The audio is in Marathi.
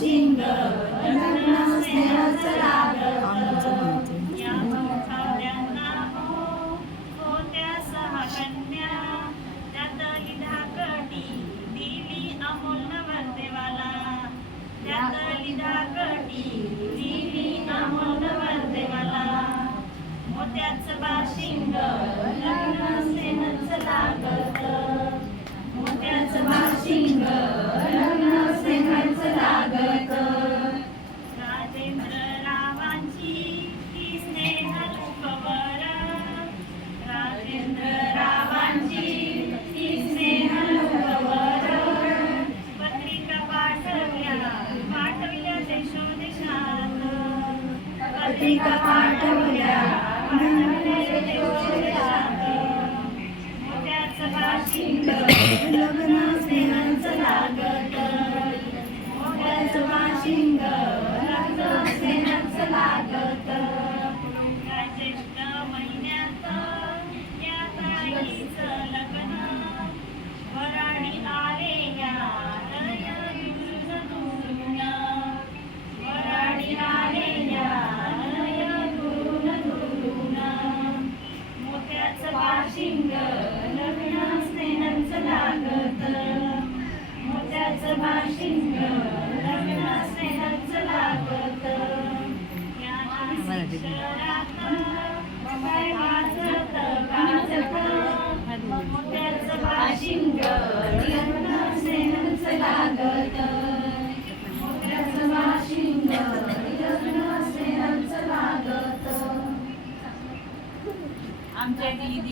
बाशिंग लग्न स्नेहाचं लागत या मोठाल्यांना होत्या 6 कन्या त्यातली धाकटी दिली अमोल नवरदेवाला त्यातली धाकटी दिली अमोल नवरदेवाला मोत्याचं बाशिंग लग्न स्नेहाचं लागत मोत्याचं बाशिंग लग्न स्नेहाचं लागत राजेंद्र रावांची ही स्नेहलोकवर राजेंद्र रावांची ही स्नेहलोकवर पत्रिका पाठवल्या देशोदेशात पत्रिका पाठवल्या देशोदेशात मोत्याचं बाशिंग लग्न स्नेहाचं लागत मोत्याचं बाशिंग लग्न स्नेहाचं लागत